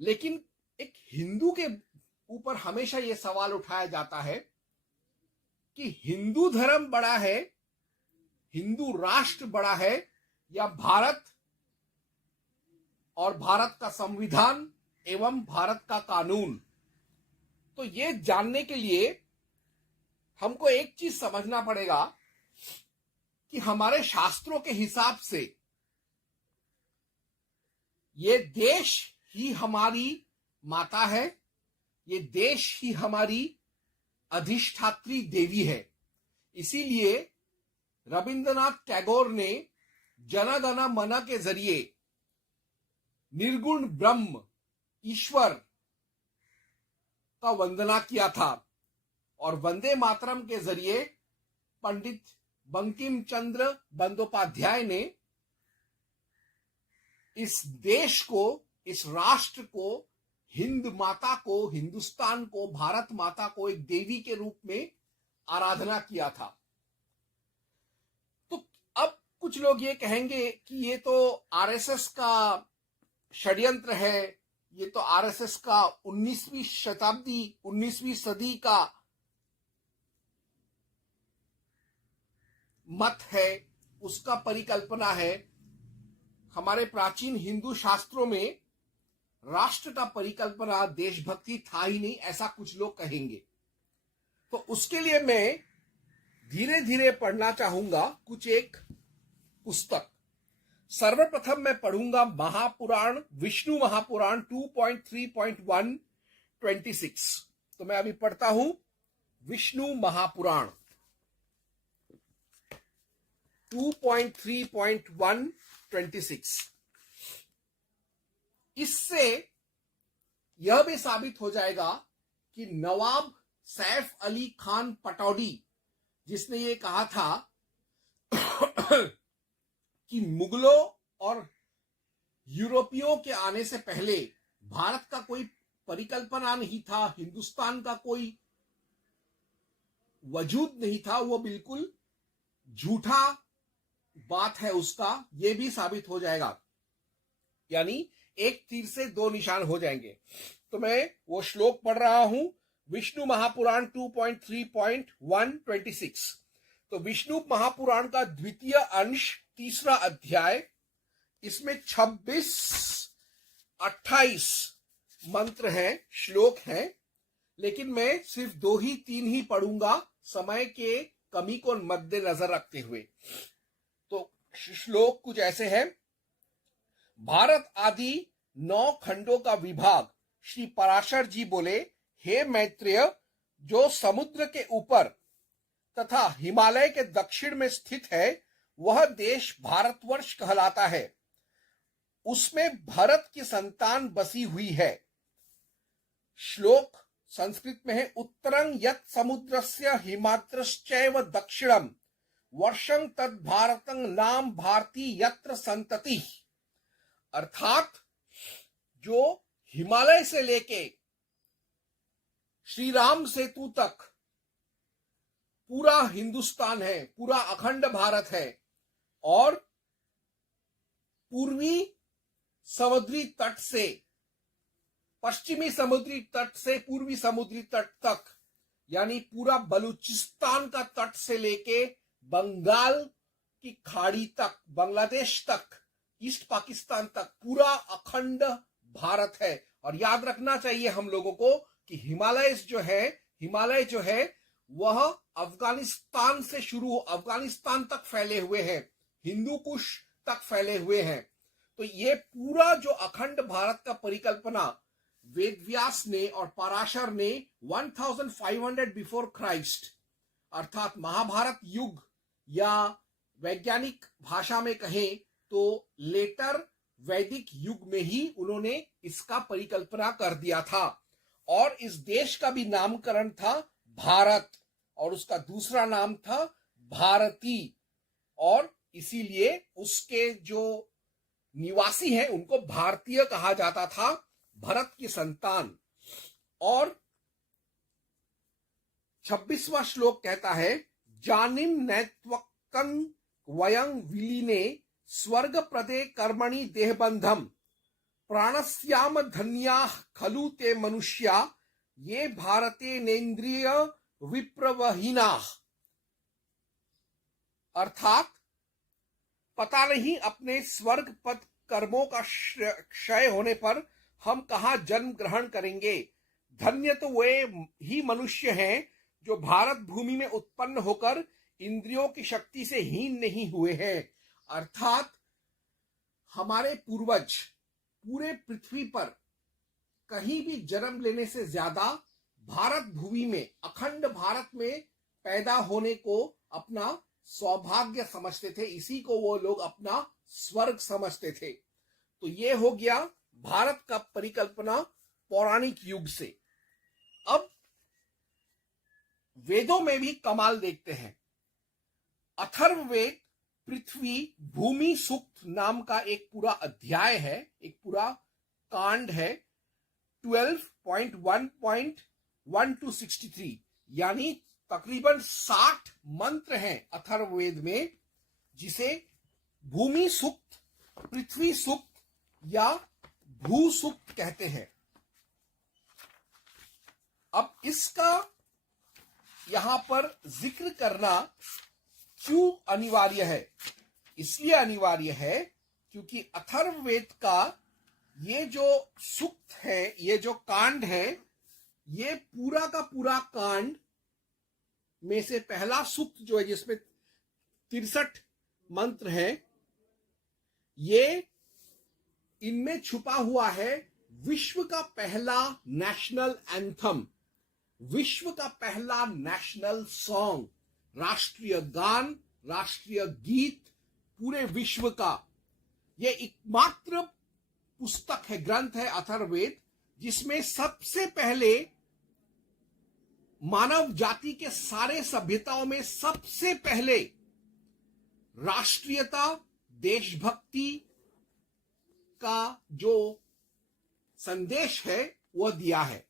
लेकिन एक हिंदू के ऊपर हमेशा यह सवाल उठाया जाता है कि हिंदू धर्म बड़ा है, हिंदू राष्ट्र बड़ा है, या भारत और भारत का संविधान एवं भारत का कानून। तो ये जानने के लिए हमको एक चीज समझना पड़ेगा कि हमारे शास्त्रों के हिसाब से ये देश ही हमारी माता है, ये देश ही हमारी अधिष्ठात्री देवी है। इसीलिए रविंद्रनाथ टैगोर ने जन गण मन के जरिए निर्गुण ब्रह्म ईश्वर का वंदना किया था, और वंदे मातरम के जरिए पंडित बंकिम चंद्र बंदोपाध्याय ने इस देश को, इस राष्ट्र को, हिंद माता को, हिंदुस्तान को, भारत माता को एक देवी के रूप में आराधना किया था। तो अब कुछ लोग ये कहेंगे कि ये तो आरएसएस का षड्यंत्र है, ये तो आरएसएस का 19वीं शताब्दी 19वीं सदी का मत है, उसका परिकल्पना है। हमारे प्राचीन हिंदू शास्त्रों में राष्ट्र का परिकल्पना देशभक्ति था ही नहीं, ऐसा कुछ लोग कहेंगे। तो उसके लिए मैं धीरे धीरे पढ़ना चाहूंगा कुछ एक पुस्तक। सर्वप्रथम मैं पढ़ूंगा महापुराण, विष्णु महापुराण 2.3.126। तो मैं अभी पढ़ता हूं विष्णु महापुराण 2.3.126। इससे यह भी साबित हो जाएगा कि नवाब सैफ अली खान पटौदी, जिसने ये कहा था कि मुगलों और यूरोपियों के आने से पहले भारत का कोई परिकल्पना नहीं था, हिंदुस्तान का कोई वजूद नहीं था, वो बिल्कुल झूठा बात है उसका, ये भी साबित हो जाएगा। यानी एक तीर से दो निशान हो जाएंगे। तो मैं वो श्लोक पढ़ रहा हूं, विष्णु महापुराण 2.3.126। तो विष्णु महापुराण का द्वितीय अंश, तीसरा अध्याय, इसमें 26-28 मंत्र हैं, श्लोक हैं, लेकिन मैं सिर्फ 2-3 ही पढ़ूंगा समय के कमी को मद्देनजर रखते हुए। तो श्लोक कुछ ऐसे हैं। भारत आदि 9 खंडों का विभाग श्री पराशर जी बोले, हे मैत्रेय, जो समुद्र के ऊपर तथा हिमालय के दक्षिण में स्थित है, वह देश भारतवर्ष कहलाता है। उसमें भरत की संतान बसी हुई है। श्लोक संस्कृत में है, उत्तरं यत् समुद्रस्य हिमाद्रश्चैव दक्षिणम वर्षं तद भारतं नाम भारती यत्र संतति। अर्थात जो हिमालय से लेके श्री राम सेतु तक पूरा हिंदुस्तान है, पूरा अखंड भारत है, और पूर्वी समुद्री तट से पश्चिमी समुद्री तट से पूर्वी समुद्री तट तक, यानी पूरा बलूचिस्तान का तट से लेके बंगाल की खाड़ी तक, बांग्लादेश तक, ईस्ट पाकिस्तान तक पूरा अखंड भारत है। और याद रखना चाहिए हम लोगों को कि हिमालय जो है वह अफगानिस्तान से शुरू, अफगानिस्तान तक फैले हुए हैं, हिंदू कुश तक फैले हुए हैं। तो ये पूरा जो अखंड भारत का परिकल्पना वेदव्यास ने और पराशर ने 1500 बिफोर क्राइस्ट, अर्थात महाभारत युग, या वैज्ञानिक भाषा में कहें तो लेटर वैदिक युग में ही उन्होंने इसका परिकल्पना कर दिया था। और इस देश का भी नामकरण था भारत, और उसका दूसरा नाम था भारती, और इसीलिए उसके जो निवासी हैं उनको भारतीय कहा जाता था, भरत की संतान। और 26वां श्लोक कहता है, जानिम नैत्वकं वयं विलीने स्वर्ग प्रदे कर्मणि देहबंधम प्राणस्याम धन्याः खलु ते मनुष्या ये भारते नेन्द्रिय विप्रवहीनाः। अर्थात पता नहीं अपने स्वर्ग पद कर्मों का क्षय होने पर हम कहां जन्म ग्रहण करेंगे। धन्य तो वे ही मनुष्य हैं जो भारत भूमि में उत्पन्न होकर इंद्रियों की शक्ति से हीन नहीं हुए हैं। अर्थात हमारे पूर्वज पूरे पृथ्वी पर कहीं भी जन्म लेने से ज्यादा भारत भूमि में, अखंड भारत में पैदा होने को अपना सौभाग्य समझते थे। इसी को वो लोग अपना स्वर्ग समझते थे। तो ये हो गया भारत का परिकल्पना पौराणिक युग से। अब वेदों में भी कमाल देखते हैं। अथर्ववेद पृथ्वी भूमि सूक्त नाम का एक पूरा अध्याय है, एक पूरा कांड है। 12.1.1 to 63 यानी तकरीबन 60 मंत्र हैं अथर्ववेद में, जिसे भूमि सूक्त, पृथ्वी सूक्त या भू सूक्त कहते हैं। अब इसका यहां पर जिक्र करना क्यों अनिवार्य है? इसलिए अनिवार्य है क्योंकि अथर्ववेद का ये जो सूक्त है, ये जो कांड है, ये पूरा का पूरा कांड में से पहला सूक्त जो है, जिसमें 63 मंत्र हैं, ये इनमें छुपा हुआ है विश्व का पहला नेशनल एंथम, विश्व का पहला नेशनल सॉन्ग, राष्ट्रीय गान, राष्ट्रीय गीत पूरे विश्व का। ये एकमात्र पुस्तक है, ग्रंथ है अथर्ववेद, जिसमें सबसे पहले मानव जाति के सारे सभ्यताओं में सबसे पहले राष्ट्रीयता, देशभक्ति का जो संदेश है वह दिया है।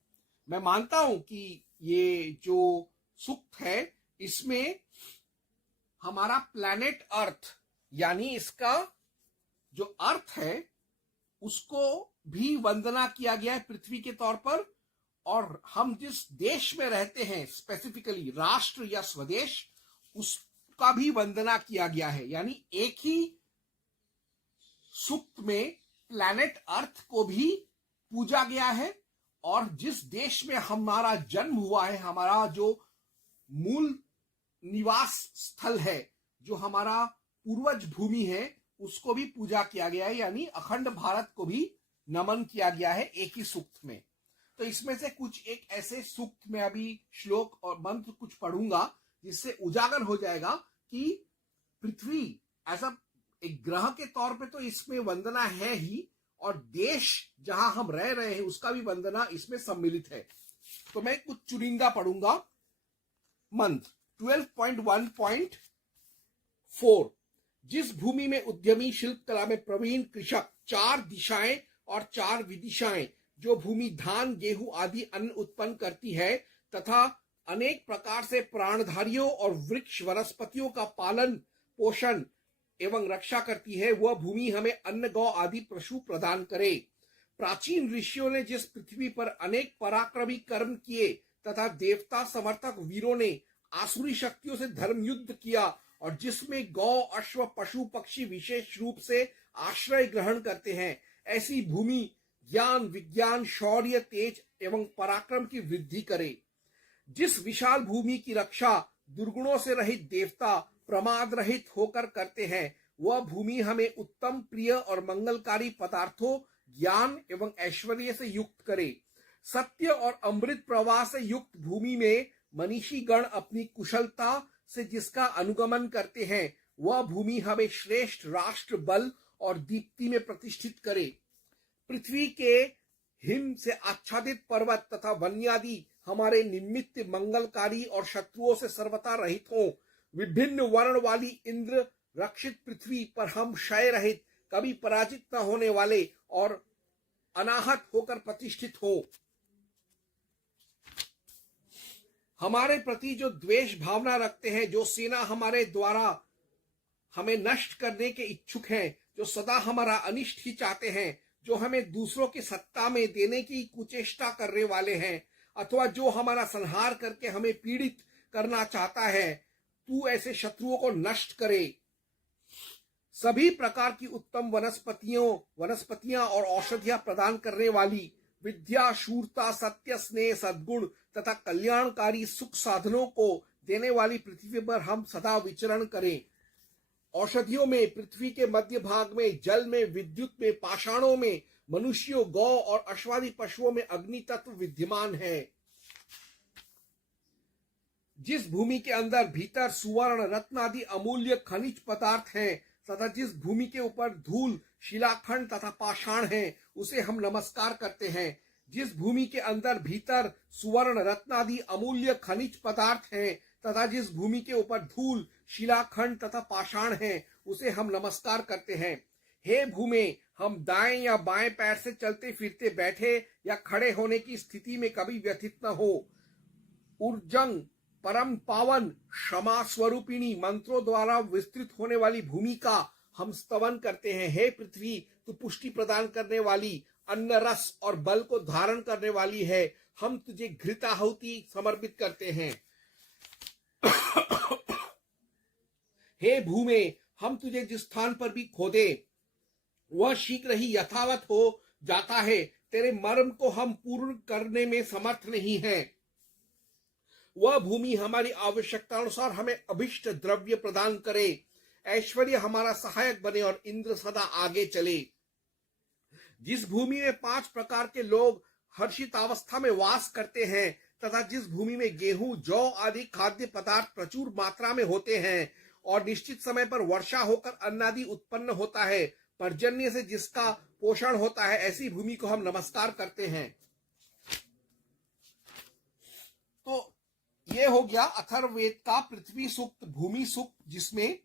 मैं मानता हूं कि ये जो सूक्त है, इसमें हमारा प्लैनेट अर्थ यानी इसका जो अर्थ है उसको भी वंदना किया गया है पृथ्वी के तौर पर। और हम जिस देश में रहते हैं, स्पेसिफिकली राष्ट्र या स्वदेश, उसका भी वंदना किया गया है। यानी एक ही सूक्त में प्लैनेट अर्थ को भी पूजा गया है, और जिस देश में हमारा जन्म हुआ है, हमारा जो मूल निवास स्थल है, जो हमारा पूर्वज भूमि है, उसको भी पूजा किया गया है। यानी अखंड भारत को भी नमन किया गया है एक ही सूक्त में। तो इसमें से कुछ एक ऐसे सूक्त में अभी श्लोक और मंत्र कुछ पढ़ूंगा, जिससे उजागर हो जाएगा कि पृथ्वी एज एक ग्रह के तौर पे तो इसमें वंदना है ही, और देश जहां हम रह रहे हैं उसका भी वंदना इसमें सम्मिलित है। तो मैं कुछ चुनिंदा पढ़ूंगा मंत्र। 12.1.4 जिस भूमि में उद्यमी, शिल्प कला में प्रवीण कृषक, 4 दिशाएं और 4 विदिशाएं, जो भूमि धान, गेहूं आदि अन्न उत्पन्न करती है तथा अनेक प्रकार से प्राणधारियों और वृक्ष वनस्पतियों का पालन पोषण एवं रक्षा करती है, वह भूमि हमें अन्न, गौ आदि पशु प्रदान करे। प्राचीन ऋषियों ने जिस पृथ्वी पर अनेक पराक्रमी कर्म किए तथा देवता समर्थक वीरों ने आसुरी शक्तियों से धर्म युद्ध किया, और जिसमें गौ, अश्व, पशु पक्षी विशेष रूप से आश्रय ग्रहण करते हैं, ऐसी भूमि ज्ञान, विज्ञान, शौर्य, तेज एवं पराक्रम की वृद्धि करे। जिस विशाल भूमि की रक्षा दुर्गुणों से रहित देवता प्रमाद रहित होकर करते हैं, वह भूमि हमें उत्तम, प्रिय और मंगलकारी पदार्थों, ज्ञान एवं ऐश्वर्य से युक्त करे। सत्य और अमृत प्रवाह से युक्त भूमि में मनीषी गण अपनी कुशलता से जिसका अनुगमन करते हैं, वह भूमि हमें श्रेष्ठ राष्ट्र, बल और दीप्ति में प्रतिष्ठित करे। पृथ्वी के हिम से आच्छादित पर्वत तथा वन्यादि हमारे निमित्त मंगलकारी और शत्रुओं से सर्वथा रहित हों। विभिन्न वर्ण वाली इंद्र रक्षित पृथ्वी पर हम क्षय रहित, कभी पराजित न होने वाले और अनाहत होकर प्रतिष्ठित हो। हमारे प्रति जो द्वेष भावना रखते हैं, जो सेना हमारे द्वारा हमें नष्ट करने के इच्छुक हैं, जो सदा हमारा अनिष्ट ही चाहते हैं, जो हमें दूसरों की सत्ता में देने की कुचेष्टा करने वाले हैं, अथवा जो हमारा संहार करके हमें पीड़ित करना चाहता है, तू ऐसे शत्रुओं को नष्ट करे। सभी प्रकार की उत्तम वनस्पतियां और औषधियां प्रदान करने वाली विद्या, शूरता, सत्य, स्नेह, सद्गुण तथा कल्याणकारी सुख साधनों को देने वाली पृथ्वी पर हम सदा विचरण करें। औषधियों में पृथ्वी के मध्य भाग में, जल में, विद्युत में, पाषाणों में, मनुष्यों, गौ और अश्वादी पशुओं में अग्नि तत्व विद्यमान है। जिस भूमि के अंदर भीतर सुवर्ण, रत्न आदि अमूल्य खनिज पदार्थ हैं तथा जिस भूमि के ऊपर धूल, शिलाखंड तथा पाषाण है, उसे हम नमस्कार करते हैं। जिस भूमि के अंदर भीतर सुवर्ण, रत्न आदि अमूल्य खनिज पदार्थ हैं तथा जिस भूमि के ऊपर धूल, शिलाखंड तथा पाषाण है, उसे हम नमस्कार करते हैं। हे भूमि, हम दाएं या बाएं पैर से चलते फिरते, बैठे या खड़े होने की स्थिति में कभी व्यथित न हो। ऊर्जंग, परम पावन, क्षमा स्वरूपिणी मंत्रों द्वारा विस्तृत होने वाली भूमि का हम स्तवन करते हैं। हे पृथ्वी, तू पुष्टि प्रदान करने वाली, अन्न, रस और बल को धारण करने वाली है। हम तुझे घृताहुति समर्पित करते हैं। हे भूमि, हम तुझे जिस स्थान पर भी खोदे वह शीघ्र ही यथावत हो जाता है। तेरे मर्म को हम पूर्ण करने में समर्थ नहीं हैं। वह भूमि हमारी आवश्यकता अनुसार हमें अभिष्ट द्रव्य प्रदान करे, ऐश्वर्य हमारा सहायक बने और इंद्र सदा आगे चले। जिस भूमि में 5 प्रकार के लोग हर्षितावस्था में वास करते हैं तथा जिस भूमि में गेहूं, जौ आदि खाद्य पदार्थ प्रचुर मात्रा में होते हैं और निश्चित समय पर वर्षा होकर अन्न आदि उत्पन्न होता है, पर्जन्य से जिसका पोषण होता है, ऐसी भूमि को हम नमस्कार करते हैं। तो ये हो गया अथर्ववेद का पृथ्वी सूक्त, भूमि सूक्त, जिसमें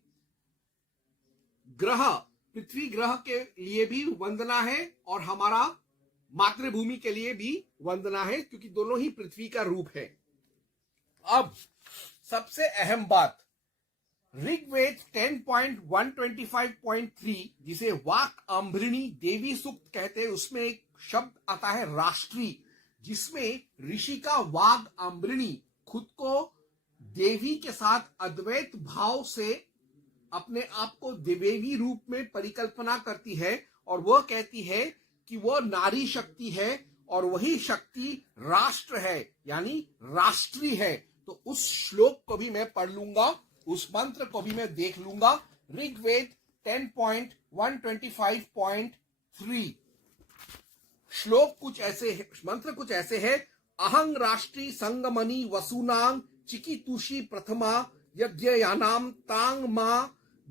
ग्रह, पृथ्वी ग्रह के लिए भी वंदना है और हमारा मातृभूमि के लिए भी वंदना है, क्योंकि दोनों ही पृथ्वी का रूप है। अब सबसे अहम बात, ऋग्वेद 10.125.3 जिसे वाक आंभृणी देवी सूक्त कहते हैं, उसमें एक शब्द आता है राष्ट्री, जिसमें ऋषि का वाग आंभृणी खुद को देवी के साथ अद्वैत भाव से अपने आप को देवी रूप में परिकल्पना करती है और वह कहती है कि वह नारी शक्ति है और वही शक्ति राष्ट्र है, यानी राष्ट्री है। तो उस श्लोक को भी मैं पढ़ लूंगा, उस मंत्र को भी मैं देख लूंगा। ऋग्वेद 10.125.3 श्लोक कुछ ऐसे है, मंत्र कुछ ऐसे है। अहं राष्ट्री संगमनी वसुनांग चिकितुषी प्रथमा यज्ञयानाम तांग मा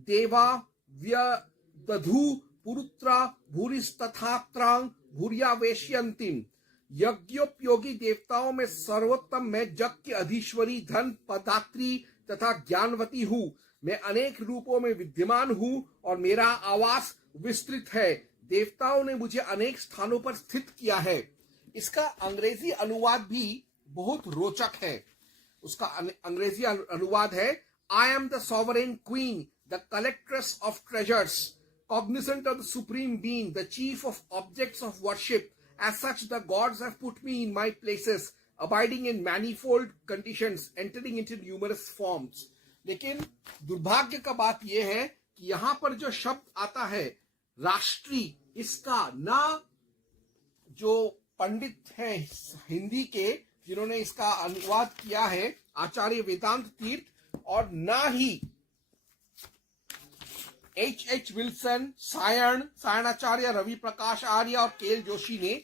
देवा व्यदधु पुरुत्रा भूरिस्तथात्रांग भूर्यावेश्यन्तिम। यज्ञोपयोगी देवताओं में सर्वोत्तम मैं जग की अधीश्वरी, धन पदात्री तथा ज्ञानवती हूँ। मैं अनेक रूपों में विद्यमान हूँ और मेरा आवास विस्तृत है। देवताओं ने मुझे अनेक स्थानों पर स्थित किया है। इसका अंग्रेजी अनुवाद भी बहुत रोचक है। उसका अंग्रेजी अनुवाद है, I am the sovereign queen, the collectress of treasures, cognizant of the supreme being, the chief of objects of worship. As such, the gods have put me in my places, abiding in manifold conditions, entering into numerous forms. लेकिन दुर्भाग्य का बात यह है कि यहां पर जो शब्द आता है राष्ट्री, इसका ना जो पंडित हैं हिंदी के जिन्होंने इसका अनुवाद किया है, आचार्य वेदांत तीर्थ, और ना ही H.H. विल्सन, सायणाचार्य, रवि प्रकाश आर्य और केएल जोशी ने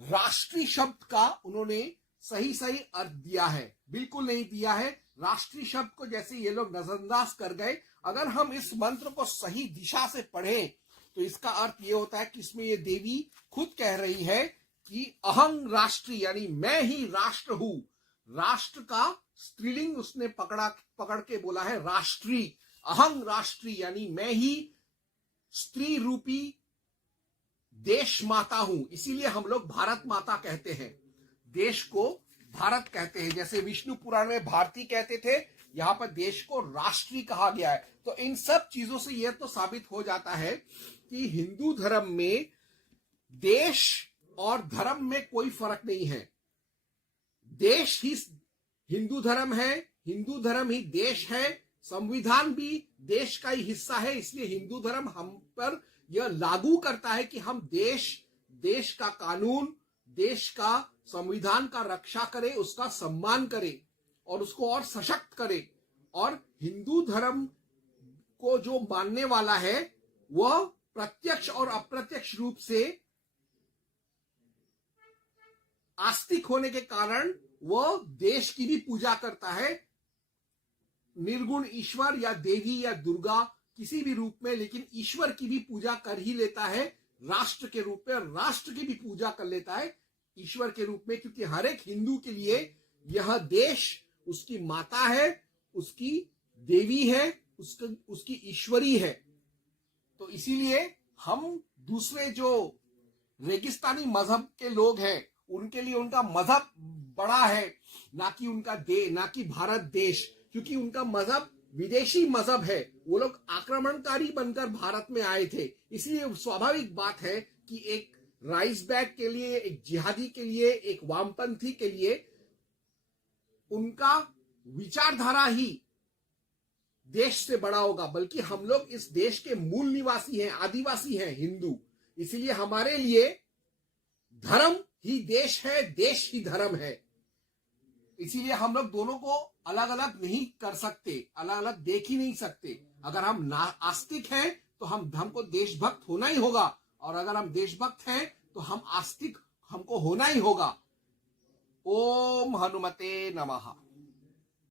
राष्ट्रीय शब्द का उन्होंने सही अर्थ दिया है। बिल्कुल नहीं दिया है। राष्ट्रीय शब्द को जैसे ये लोग नजरअंदाज कर गए। अगर हम इस मंत्र को सही दिशा से पढ़ें तो इसका अर्थ ये होता है कि इसमें ये देवी खुद कह रही है कि अहं राष्ट्री, यानी मैं ही राष्ट्र हूं। राष्ट्र का स्त्रीलिंग उसने पकड़ के बोला है राष्ट्री। अहं राष्ट्री यानी मैं ही स्त्री रूपी देश माता हूं। इसीलिए हम लोग भारत माता कहते हैं, देश को भारत कहते हैं। जैसे विष्णु पुराण में भारती कहते थे, यहां पर देश को राष्ट्री कहा गया है। तो इन सब चीजों से यह तो साबित हो जाता है कि हिंदू धर्म में देश और धर्म में कोई फर्क नहीं है। देश ही हिंदू धर्म है, हिंदू धर्म ही देश है, संविधान भी देश का ही हिस्सा है। इसलिए हिंदू धर्म हम पर यह लागू करता है कि हम देश का कानून, देश का संविधान का रक्षा करें, उसका सम्मान करें और उसको और सशक्त करें। और हिंदू धर्म को जो मानने वाला है वह प्रत्यक्ष और अप्रत्यक्ष रूप से आस्तिक होने के कारण वह देश की भी पूजा करता है, निर्गुण ईश्वर या देवी या दुर्गा किसी भी रूप में, लेकिन ईश्वर की भी पूजा कर ही लेता है राष्ट्र के रूप में, और राष्ट्र की भी पूजा कर लेता है ईश्वर के रूप में, क्योंकि हर एक हिंदू के लिए यह देश उसकी माता है, उसकी देवी है, उसकी ईश्वरी है। तो इसीलिए हम दूसरे जो रेगिस्तानी मजहब के लोग हैं उनके लिए उनका मजहब बड़ा है, ना कि भारत देश, क्योंकि उनका मजहब विदेशी मजहब है। वो लोग आक्रमणकारी बनकर भारत में आए थे। इसलिए स्वाभाविक बात है कि एक राइस बैग के लिए, एक जिहादी के लिए, एक वामपंथी के लिए उनका विचारधारा ही देश से बड़ा होगा। बल्कि हम लोग इस देश के मूल निवासी हैं, आदिवासी हैं, हिंदू। इसीलिए हमारे लिए धर्म ही देश है, देश ही धर्म है। इसीलिए हम लोग दोनों को अलग अलग नहीं कर सकते, अलग अलग देख ही नहीं सकते। अगर हम आस्तिक हैं तो हमको देशभक्त होना ही होगा, और अगर हम देशभक्त हैं तो हम आस्तिक हमको होना ही होगा। ओम हनुमते नमः।